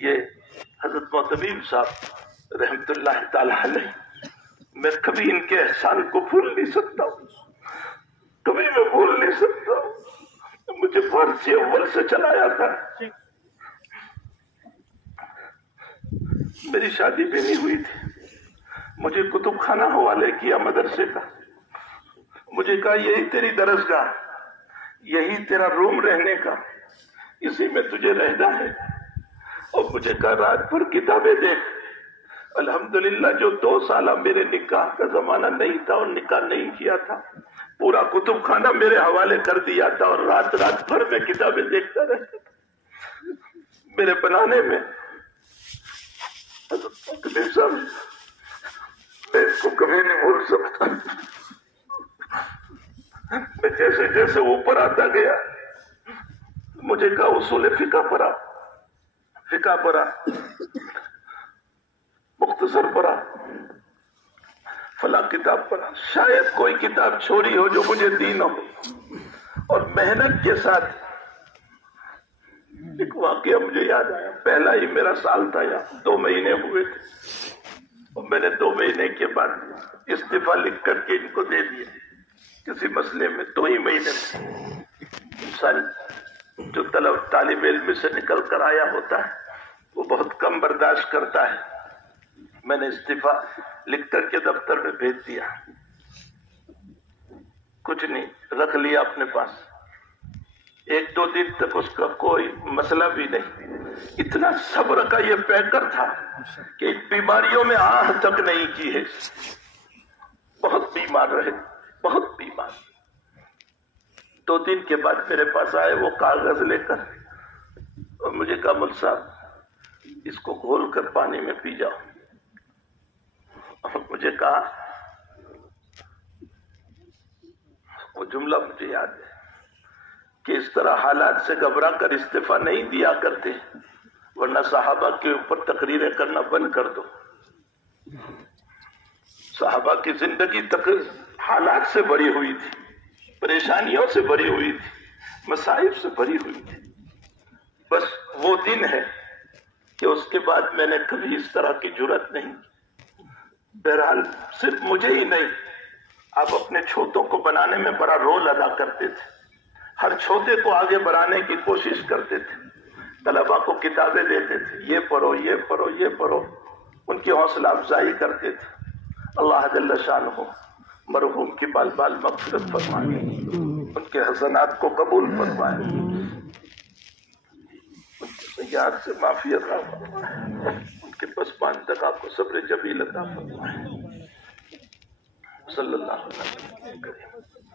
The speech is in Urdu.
یہ حضرت معتمیم صاحب رحمت اللہ تعالی علیہ، میں کبھی ان کے احسان کو بھول نہیں سکتا ہوں، کبھی میں بھول نہیں سکتا ہوں۔ مجھے فارسی اول سے چلایا تھا، میری شادی بھی نہیں ہوئی تھی، مجھے کتب خانہ حوالے کیا مدرسے کا، مجھے کہا یہی تیری درسگاہ، یہی تیرا روم رہنے کا، اسی میں تجھے رہنا ہے، اور مجھے کہا رات بھر کتابیں دیکھ۔ الحمدللہ جو 2 سالہ میرے نکاح کا زمانہ نہیں تھا اور نکاح نہیں کیا تھا، پورا کتب خانہ میرے حوالے کر دیا تھا، اور رات بھر میں کتابیں دیکھتا رہتا تھا میرے بنانے میں۔ میں اس کو کبھی نہیں بھول سکتا۔ میں جیسے جیسے اوپر آتا گیا، مجھے کہا اصول فقہ پڑھا، مختصر پڑھا، فلاں کتاب پڑھا، شاید کوئی کتاب چھوڑی ہو جو مجھے دی نہ ہو۔ اور محنت کے ساتھ ایک واقعہ مجھے یاد آیا، پہلا ہی میرا سال تھا، یا 2 مہینے ہوئے تھے، اور میں نے 2 مہینے کے بعد استعفیٰ لکھ کر کے ان کو دے دیا کسی مسئلے میں۔ 2 ہی مہینے میں انسان جو طالب علم سے نکل کر آیا ہوتا ہے وہ بہت کم برداشت کرتا ہے۔ میں نے استعفیٰ لکھ کر کے دفتر میں بھیج دیا، کچھ نہیں، رکھ لیا اپنے پاس۔ 1-2 دن تک اس کا کوئی مسئلہ بھی نہیں۔ اتنا صبر کا یہ پیکر تھا کہ بیماریوں میں آہ تک نہیں کی ہے، بہت بیمار رہے، بہت بیمار۔ 2 دن کے بعد میرے پاس آئے وہ کاغذ لے کر، اور مجھے کہا مل صاحب اس کو گھول کر پانی میں پی جاؤ۔ اور مجھے کہا، وہ جملہ مجھے یاد ہے کہ اس طرح حالات سے گھبرا کر استعفیٰ نہیں دیا کرتے، ورنہ صحابہ کے اوپر تقریریں کرنا بند کر دو۔ صحابہ کی زندگی حالات سے بھری ہوئی تھی، پریشانیوں سے بھری ہوئی تھی، مصائب سے بھری ہوئی تھی۔ بس وہ دن ہے کہ اس کے بعد میں نے کبھی اس طرح کی جرأت نہیں کی۔ بہرحال صرف مجھے ہی نہیں، آپ اپنے چھوٹوں کو بنانے میں بڑا رول ادا کرتے تھے، ہر چھوٹے کو آگے بڑھانے کی کوشش کرتے تھے، طلباء کو کتابیں دیتے تھے، یہ پڑھو یہ پڑھو یہ پڑھو، ان کی حوصلہ افزائی کرتے تھے۔ اللہ جل شانہ مرحوم کی بال بال مغفرت فرمائے، ان کے حسنات کو قبول فرمائے، ان کے سیئات سے معافی عطا فرمائے، ان کے پسماندگان کو صبر جمیل عطا فرمائے۔ صلی اللہ علیہ وسلم۔